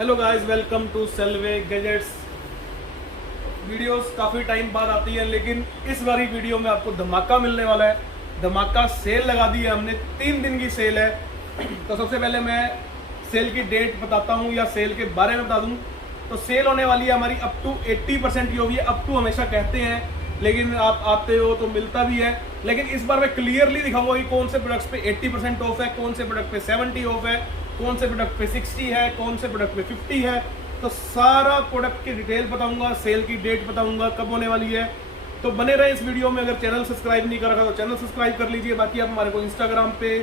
Hello guys, welcome to सेल्वे gadgets. Videos काफ़ी time बाद आती है, लेकिन इस बारी वीडियो में आपको धमाका मिलने वाला है। धमाका सेल लगा दी है हमने, 3 दिन की सेल है। तो सबसे पहले मैं सेल की डेट बताता हूँ या सेल के बारे में बता दूँ। तो सेल होने वाली है हमारी अप टू 80% की होगी। अप टू हमेशा कहते हैं, लेकिन आप आते हो तो मिलता भी है। लेकिन इस बार मैं क्लियरली दिखाऊंगा कि कौन से प्रोडक्ट्स पे 80% ऑफ है, कौन से प्रोडक्ट पे 70 ऑफ है, कौन से प्रोडक्ट पे 60 है, कौन से प्रोडक्ट पे 50 है। तो सारा प्रोडक्ट की डिटेल बताऊंगा, सेल की डेट बताऊंगा कब होने वाली है। तो बने रहे इस वीडियो में। अगर चैनल सब्सक्राइब नहीं कर रखा तो चैनल सब्सक्राइब कर लीजिए। बाकी आप हमारे को इंस्टाग्राम पे,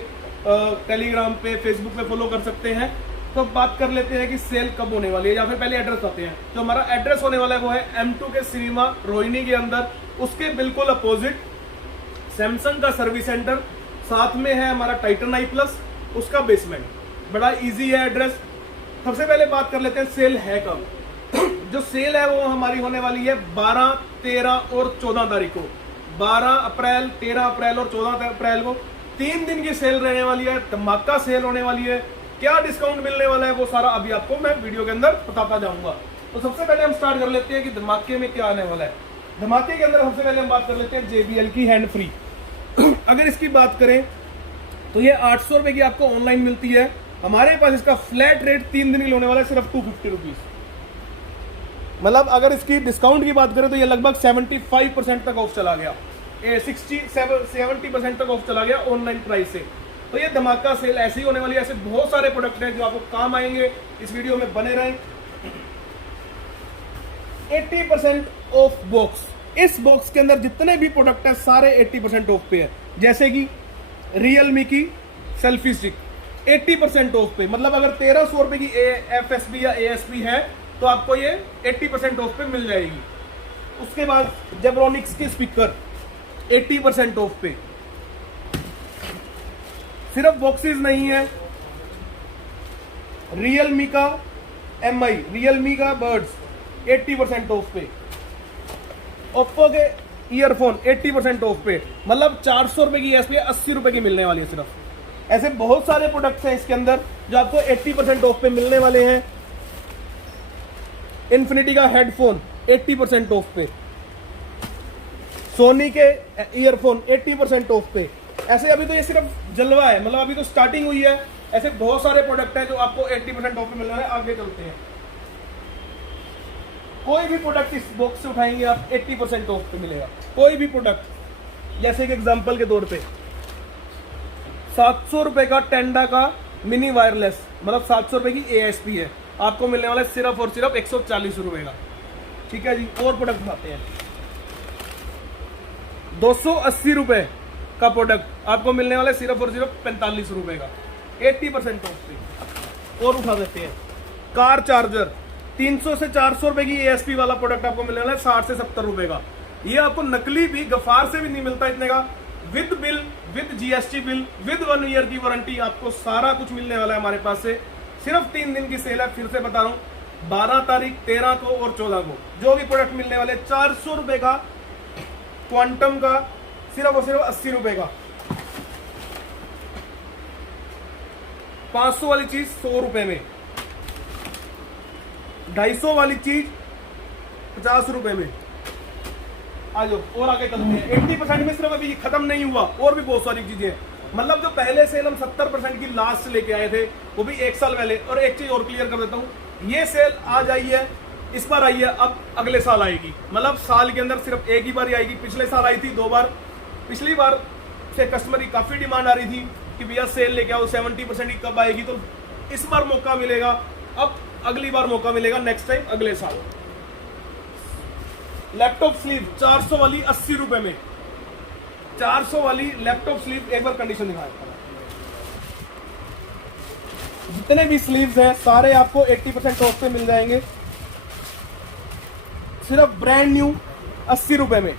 टेलीग्राम पे, फेसबुक पे फॉलो कर सकते हैं। तो बात कर लेते हैं कि सेल कब होने वाली है, या फिर पहले एड्रेस आते हैं। जो हमारा एड्रेस होने वाला है वो है M2 के सिनेमा रोहिणी के अंदर, उसके बिल्कुल अपोजिट सैमसंग का सर्विस सेंटर, साथ में है हमारा टाइटन आई प्लस, उसका बेसमेंट। बड़ा इजी है एड्रेस। सबसे पहले बात कर लेते हैं सेल है कब। जो सेल है वो हमारी होने वाली है 12, 13 और 14 तारीख को। 12 अप्रैल, 13 अप्रैल और 14 अप्रैल को 3 दिन की सेल रहने वाली है। धमाका सेल होने वाली है। क्या डिस्काउंट मिलने वाला है वो सारा अभी आपको मैं वीडियो के अंदर बताता जाऊंगा। तो सबसे पहले हम स्टार्ट कर लेते हैं कि धमाके में क्या आने वाला है। धमाके के अंदर सबसे पहले हम बात कर लेते हैं JBL की हैंड फ्री। अगर इसकी बात करें तो ये 800 रुपए की आपको ऑनलाइन मिलती है। हमारे पास इसका फ्लैट रेट 3 दिन के लिए होने वाला है सिर्फ 250 रुपीज। मतलब अगर इसकी डिस्काउंट की बात करें तो ये लगभग 75% तक ऑफ चला गया, 70% तक ऑफ चला गया ऑनलाइन प्राइस से। तो ये धमाका सेल ऐसी होने वाली है। ऐसे बहुत सारे प्रोडक्ट हैं जो आपको काम आएंगे। इस वीडियो में बने रहें। 80% ऑफ बॉक्स। इस बॉक्स के अंदर जितने भी प्रोडक्ट हैं सारे 80% ऑफ पे है। जैसे कि रियलमी की सेल्फी स्टिक 80% ऑफ पे, मतलब अगर 1300 रुपए की FSB या ASP है तो आपको ये 80% ऑफ पे मिल जाएगी। उसके बाद जेब्रॉनिक्स की स्पीकर 80% ऑफ पे। सिर्फ बॉक्सेस नहीं है, रियलमी का MI, रियलमी का बर्ड्स 80% ऑफ पे। ओप्पो के ईयरफोन 80% ऑफ पे। मतलब 400 रुपए की ASP 80 रुपए की मिलने वाली है सिर्फ। ऐसे बहुत सारे प्रोडक्ट्स हैं इसके अंदर जो आपको 80% ऑफ पे मिलने वाले हैं। इन्फिनिटी का हेडफोन 80% ऑफ पे। सोनी के ईयरफोन 80% ऑफ पे। ऐसे अभी तो ये सिर्फ जलवा है, मतलब अभी तो स्टार्टिंग हुई है। ऐसे बहुत सारे प्रोडक्ट हैं जो आपको 80% ऑफ पे मिल रहा है। आगे चलते हैं। कोई भी प्रोडक्ट इस बॉक्स से उठाएंगे आप 80% ऑफ पे मिलेगा। कोई भी प्रोडक्ट, जैसे कि एग्जांपल के तौर पे 700 रुपए का टेंडा का मिनी वायरलेस, मतलब 700 रुपए की ASP है, आपको मिलने वाला है सिर्फ और सिर्फ 140 रुपए का। ठीक है जी। और प्रोडक्ट दिखाते हैं। 280 रुपए का प्रोडक्ट आपको मिलने वाला है सिर्फ और सिर्फ 45 रुपए का, 80% ऑफ पे। और उठा देते हैं कार चार्जर 300 से 400 रुपए की ASP वाला प्रोडक्ट आपको मिलने वाला है 60 से 70 रुपए का। ये आपको नकली भी गफार से भी नहीं मिलता इतने का। With bill, with GST bill, with 1 year की वारंटी, आपको सारा कुछ मिलने वाला है हमारे पास से। सिर्फ 3 दिन की सेल है। फिर से बता रहा हूँ, 12 तारीख, 13 को और 14 को जो भी प्रोडक्ट मिलने वाले 400 रुपए का क्वांटम का सिर्फ और सिर्फ 80 रुपए का। 500 वाली चीज 100 रुपए में, 250 वाली चीज 50 रुपए में। आ जाओ और आगे चलते हैं। 80% में सिर्फ अभी खत्म नहीं हुआ, और भी बहुत सारी चीजें हैं। मतलब जो पहले सेल हम 70% की लास्ट लेके आए थे, वो भी 1 साल पहले। और एक चीज और क्लियर कर देता हूँ, ये सेल आज आई है, इस बार आई है, अब अगले साल आएगी। मतलब साल के अंदर सिर्फ एक ही बार ही आएगी। पिछले साल आई थी 2 बार। पिछली बार से कस्टमर की काफी डिमांड आ रही थी कि भैया सेल लेके आओ, 70% की कब आएगी। तो इस बार मौका मिलेगा, अब अगली बार मौका मिलेगा नेक्स्ट टाइम अगले साल। लैपटॉप स्लीव 400 वाली 80 रुपए में। 400 वाली लैपटॉप स्लीव, एक बार कंडीशन दिखाएं। जितने भी स्लीव्स हैं सारे आपको 80% ऑफ पे मिल जाएंगे, सिर्फ ब्रांड न्यू 80 रुपए में।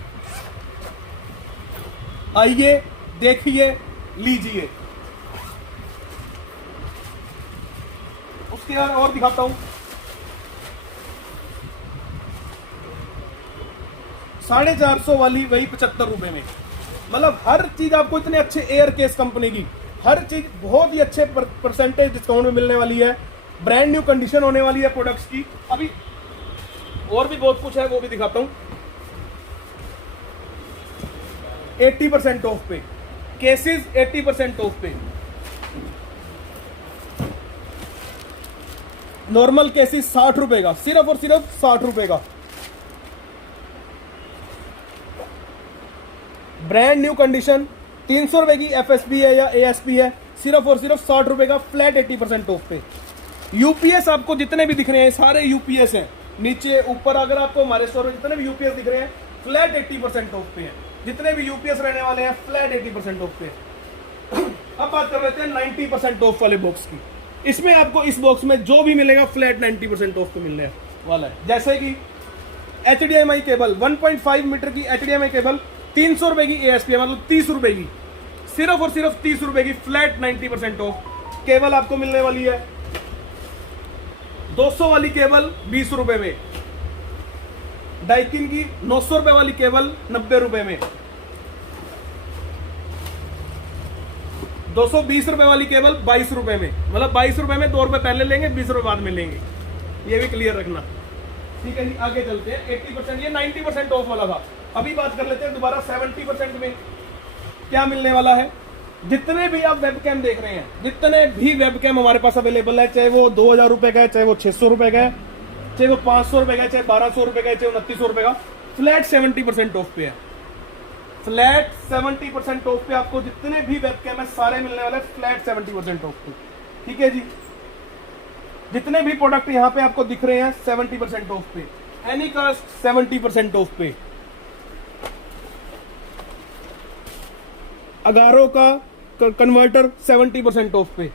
आइए, देखिए, लीजिए। उसके बाद और दिखाता हूं। 450 वाली वही 75 रुपए में। मतलब हर चीज आपको इतने अच्छे एयर केस कंपनी की हर चीज बहुत ही अच्छे परसेंटेज डिस्काउंट में मिलने वाली है। ब्रांड न्यू कंडीशन होने वाली है प्रोडक्ट्स की। अभी और भी बहुत कुछ है, वो भी दिखाता हूं। 80% ऑफ पे केसेस, 80% ऑफ पे। नॉर्मल केसेस 60 रुपए का, सिर्फ और सिर्फ 60 रुपए का। ब्रांड न्यू कंडीशन, 300 रुपए की एफएसपी है या एएसपी है, सिर्फ और सिर्फ 60 रुपए का फ्लैट 80% ऑफ पे। यूपीएस आपको जितने भी दिख रहे हैं सारे यूपीएस हैं, नीचे ऊपर अगर आपको हमारे स्टोर में जितने भी यूपीएस दिख रहे हैं फ्लैट 80% ऑफ पे हैं। जितने भी यूपीएस रहने वाले हैं फ्लैट 80% ऑफ पे। अब बात कर लेते हैं 90% ऑफ वाले बॉक्स की। इसमें आपको इस बॉक्स में जो भी मिलेगा फ्लैट 90% ऑफ पे मिलने वाला है। जैसे कि HDMI केबल 1.5 मीटर की HDMI केबल 300 रुपए की एएसपी है, मतलब 30 रुपए की, सिर्फ और सिर्फ 30 रुपए की फ्लैट 90% ऑफ केबल आपको मिलने वाली है। 200 वाली केबल 20 रुपए में, डाइकिन की 900 रुपए वाली केबल 90 रुपए में, 220 रुपए वाली केबल 22 रुपए में, मतलब 22 रुपए में 2 रुपए पहले लेंगे, 20 रुपए बाद में लेंगे, ये भी क्लियर रखना। ठीक है जी, आगे चलते हैं। 80%, ये 90% ऑफ वाला था। अभी बात कर लेते हैं दोबारा 70% में क्या मिलने वाला है। जितने भी आप वेबकैम देख रहे हैं, जितने भी वेबकैम हमारे पास अवेलेबल है, चाहे वो 2000 रुपए का है, चाहे वो 600 रुपए का है, चाहे वो 500 रुपए का है, चाहे 1200 रुपए का है, चाहे 2900 रुपए का, फ्लैट 70% ऑफ पे है। फ्लैट 70% ऑफ पे आपको जितने भी वेबकैम है सारे मिलने वाले फ्लैट 70% ऑफ पे। ठीक है जी, जितने भी प्रोडक्ट यहाँ पे आपको दिख रहे हैं 70% ऑफ पे, एनी कास्ट 70% ऑफ पे। अगारो का कन्वर्टर 70% ऑफ पे।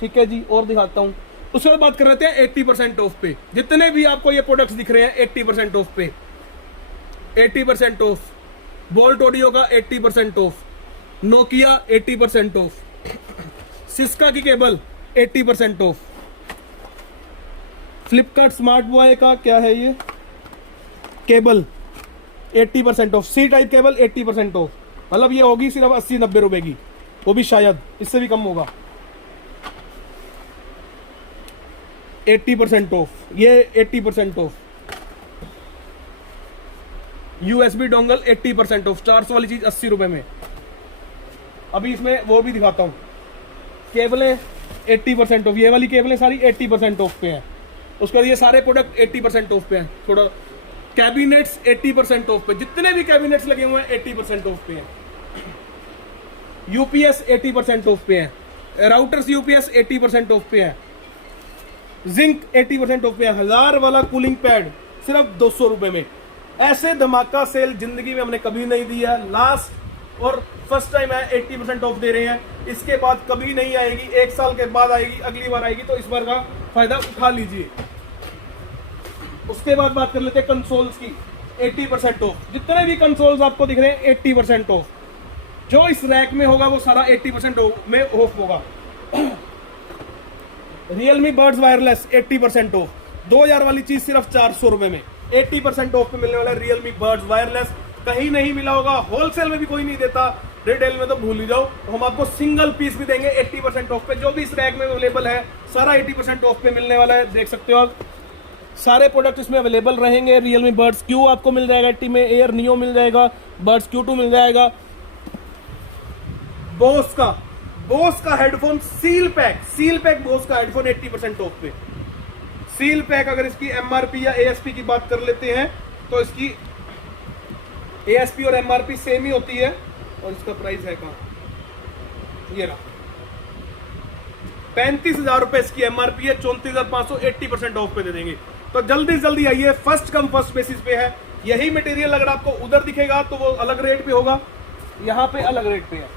ठीक है जी, और दिखाता हूं। उसके बाद बात कर रहे थे 80% ऑफ पे। जितने भी आपको ये प्रोडक्ट्स दिख रहे हैं 80% ऑफ पे, 80% ऑफ। बोल्ट ऑडियो का 80% ऑफ, नोकिया 80% ऑफ, सिस्का की cable 80% off, Flipkart smart buy का क्या है ये cable 80% off, C type cable 80% off, मतलब ये होगी सिर्फ 80-90 रुपए की, वो भी शायद इससे भी कम होगा। 80% ऑफ, ये 80% ऑफ। यूएसबी डोंगल 80% ऑफ, 400 वाली चीज 80 रुपए में। अभी इसमें वो भी दिखाता हूं, केबलें 80% ऑफ, ये वाली केबलें सारी 80% ऑफ पे हैं। उसके बाद ये सारे प्रोडक्ट 80% ऑफ पे हैं। थोड़ा कैबिनेट्स 80% ऑफ पे, जितने भी कैबिनेट्स लगे हुए हैं 80% ऑफ पे हैं। यूपीएस 80% ऑफ पे है, राउटर्स यूपीएस 80% ऑफ पे है, जिंक 80% ऑफ पे है। 1000 वाला कूलिंग पैड सिर्फ 200 रुपए में। ऐसे धमाका सेल जिंदगी में हमने कभी नहीं दिया, लास्ट और फर्स्ट टाइम है 80% ऑफ दे रहे हैं। इसके बाद कभी नहीं आएगी, 1 साल के बाद आएगी, अगली बार आएगी, तो इस बार का फायदा उठा लीजिए। उसके बाद बात कर लेते हैं कंसोल्स की, 80% ऑफ। जितने भी कंसोल्स आपको दिख रहे हैं 80% ऑफ, जो इस रैक में होगा वो सारा 80% में ऑफ होगा। रियलमी बर्ड्स वायरलेस 80% ऑफ, 2000 वाली चीज सिर्फ 400 रुपए में 80% ऑफ पे मिलने वाला है रियलमी बर्ड्स वायरलेस। कहीं नहीं मिला होगा, होलसेल में भी कोई नहीं देता, रिटेल में तो भूल ही जाओ। तो हम आपको सिंगल पीस भी देंगे 80% ऑफ पे, जो भी इस रैक में अवेलेबल है सारा 80% ऑफ पे मिलने वाला है। देख सकते हो आप, सारे प्रोडक्ट इसमें अवेलेबल रहेंगे। रियलमी बर्ड्स क्यू आपको मिल जाएगा 80 में, एयर नियो मिल जाएगा, बर्ड्स Q2 मिल जाएगा। बोस का हेडफोन सील पैक बोस का हेडफोन 80% ऑफ पे। सील पैक अगर इसकी एमआरपी या एएसपी की बात कर लेते हैं तो इसकी एएसपी और एमआरपी सेम ही होती है, और इसका प्राइस है कहाँ, ये रहा 35,000 रुपए इसकी एमआरपी है, 34,500 80% ऑफ पे दे देंगे। तो जल्दी आइए, फर्स्ट कम फर्स्ट बेसिस पे है। यही मटेरियल अगर आपको उधर दिखेगा तो वो अलग रेट पे होगा, यहाँ पे अलग रेट पे है।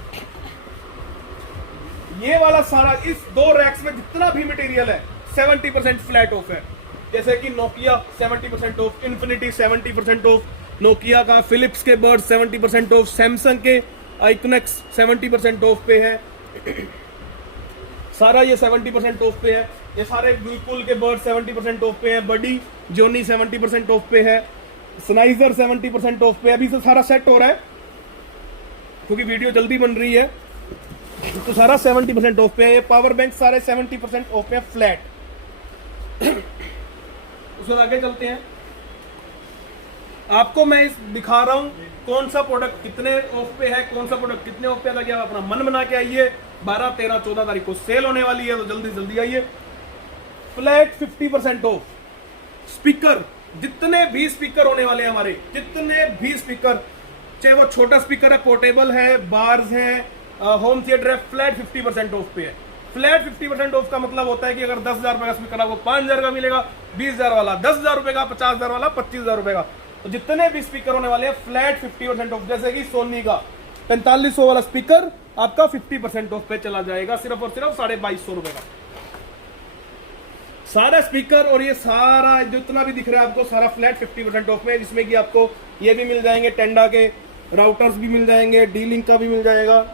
ये वाला सारा इस 2 रैक्स में जितना भी मटेरियल है 70% फ्लैट ऑफ है। जैसे कि Nokia 70% of, infinity 70% of, Nokia का, फिलिप्स के बर्ड्स 70% ऑफ, सैमसंग के आइकनेक्स 70% ऑफ पे है। सारा ये 70% ऑफ पे है। ये सारे व्हीलपुल के बर्ड 70% ऑफ पे है, बडी जोनी 70% ऑफ पे है, स्नाइजर 70% ऑफ पे। अभी से सारा सेट हो रहा है क्योंकि वीडियो जल्दी बन रही है। तो सारा 70% ऑफ पे है। ये पावर बैंक सारे 70% ऑफ पे है फ्लैट। उसके आगे चलते हैं, आपको मैं इस दिखा रहा हूं कौन सा प्रोडक्ट कितने ऑफ पे है, कौन सा प्रोडक्ट कितने ऑफ पे है, ताकि आप अपना मन बना के आइए। 12, 13, 14 तारीख को सेल होने वाली है, तो जल्दी जल्दी आइए। Flat 50% of. स्पीकर, जितने भी स्पीकर होने वाले हैं हमारे, जितने भी स्पीकर, चाहे वो छोटा स्पीकर है, पोर्टेबल है, बार्स है, होम थिएटर है, फ्लैट 50% ऑफ पे है। फ्लैट 50% ऑफ का मतलब होता है कि अगर 10,000 रुपए का स्पीकर आपको 5,000 का मिलेगा, 20,000 वाला 10,000 रुपए का, 50,000 वाला 25,000 रुपए का। तो जितने भी स्पीकर होने वाले हैं फ्लैट 50% ऑफ। जैसे कि सोनी का 4500 वाला स्पीकर आपका 50% ऑफ पे चला जाएगा, सिर्फ और सिर्फ 2250 रुपए का सारा स्पीकर। और ये सारा जितना भी दिख रहा है आपको, सारा फ्लैट 50% ऑफ में, जिसमें कि आपको ये भी मिल जाएंगे, टेंडा के राउटर्स भी मिल जाएंगे, डी-लिंक का भी मिल जाएगा।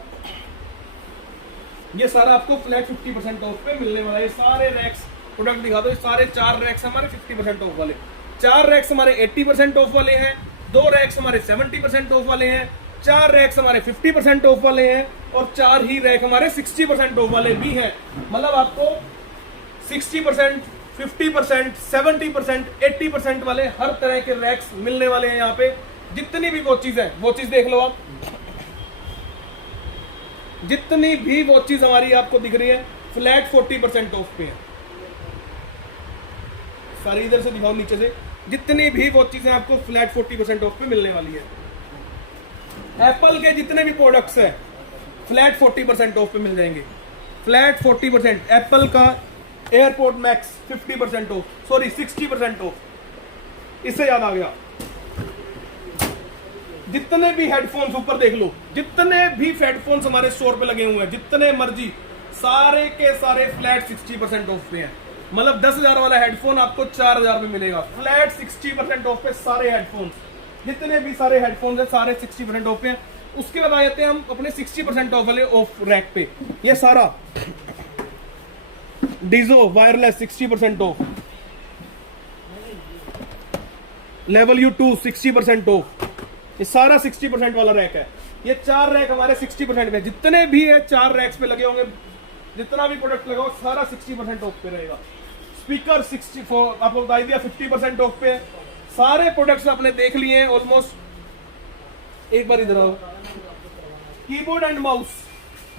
ये सारा आपको फ्लैट 50% ऑफ पे मिलने वाला है। ये सारे रैक्स प्रोडक्ट दिखा दो, ये सारे 4 रैक्स हमारे 50% ऑफ वाले, 4 रैक्स हमारे 80% ऑफ वाले हैं, 2 रैक्स हमारे 70% ऑफ वाले हैं, 4 रैक्स हमारे 50% ऑफ वाले हैं, और 4 ही रैक हमारे 60% ऑफ वाले भी हैं। मतलब आपको 60%, 50%, 70%, 80% वाले हर तरह के रैक्स मिलने वाले हैं यहाँ पे। जितनी भी वो चीज है, वो चीज देख लो आप, जितनी भी वो चीज हमारी आपको दिख रही है फ्लैट 40% ऑफ पे है। सारी इधर से दिखाओ नीचे से, जितनी भी वो चीजें आपको फ्लैट 40% ऑफ पे मिलने वाली है। एप्पल के जितने भी प्रोडक्ट्स हैं फ्लैट 40% ऑफ पे मिल जाएंगे, फ्लैट 40%। एप्पल का airport max 50% of, sorry 60% of. इससे याद आ गया, जितने भी हेडफोन्स ऊपर देख लो, जितने भी हेडफोन्स हमारे स्टोर पे लगे हुए हैं, जितने मर्जी, सारे के सारे फ्लैट 60% ऑफ पे हैं। मतलब 10,000 वाला हेडफोन आपको 4,000 में मिलेगा, फ्लैट 60% ऑफ पे सारे हेडफोन्स। जितने भी सारे हेडफोन्स हैं सारे 60% ऑफ पे हैं। उसके बाद आ जाते हैं हम अपने 60% ऑफ वाले ऑफ रैक पे। ये सारा डीजो wireless 60% of, level U2 60% of. ये सारा 60% वाला रैक है। ये 4 रैक हमारे 60% में, जितने भी है 4 रैक्स पे लगे होंगे, जितना भी प्रोडक्ट लगा हो सारा 60% ऑफ पे रहेगा। स्पीकर 64 आपको बता दिया 50% ऑफ पे। सारे प्रोडक्ट्स आपने देख लिए हैं ऑलमोस्ट। एक बार इधर आओ, कीबोर्ड एंड माउस,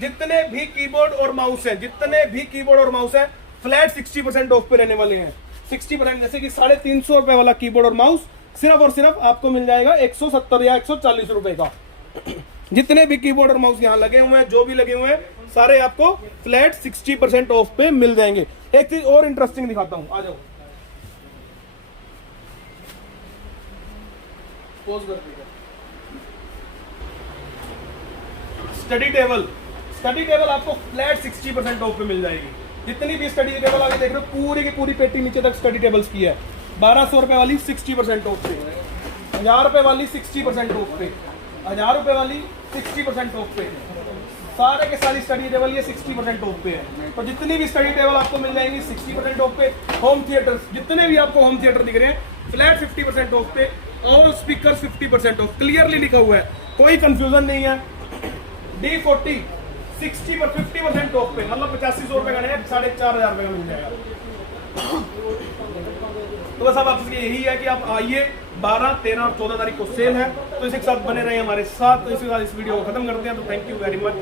जितने भी कीबोर्ड और माउस है, जितने भी कीबोर्ड और माउस है फ्लैट 60% ऑफ पे रहने वाले हैं। 60%, जैसे कि 350 रुपए वाला कीबोर्ड और माउस सिर्फ और सिर्फ आपको मिल जाएगा 170 या 140 रुपए का। जितने भी कीबोर्ड और माउस यहाँ लगे हुए हैं, जो भी लगे हुए हैं, सारे आपको फ्लैट 60% ऑफ पे मिल जाएंगे। एक चीज और इंटरेस्टिंग दिखाता हूं, आ जाओ, पोज कर दीजिए। स्टडी टेबल, स्टडी टेबल आपको फ्लैट 60% ऑफ पे मिल जाएगी। जितनी भी स्टडी टेबल आगे देख रहे हो, पूरी की पूरी पेटी नीचे तक स्टडी टेबल्स की है। 1200 रुपए वाली 60% ऑफ पे, 1000 रुपए वाली 60% ऑफ पे, 1000 रुपए वाली 60% ऑफ पे। सारे के सारी स्टडी टेबल ये 60% ऑफ पे है। तो जितनी भी स्टडी टेबल आपको मिल जाएंगी 60% ऑफ पे। होम थिएटर्स, जितने भी आपको होम थिएटर दिख रहे हैं फ्लैट 50% ऑफ पे। ऑल स्पीकर 50% ऑफ, क्लियरली लिखा हुआ है, कोई कंफ्यूजन नहीं है। D40 50% ऑफ पे, मतलब 8500 रुपए का नहीं, 4,500 रुपए का मिल जाएगा। तो बस अब आपसे यही है कि आप आइए, 12, 13 और 14 तारीख को सेल है, तो इसके साथ बने रहे हमारे साथ। तो इसके साथ इस वीडियो को खत्म करते हैं। तो थैंक यू वेरी मच।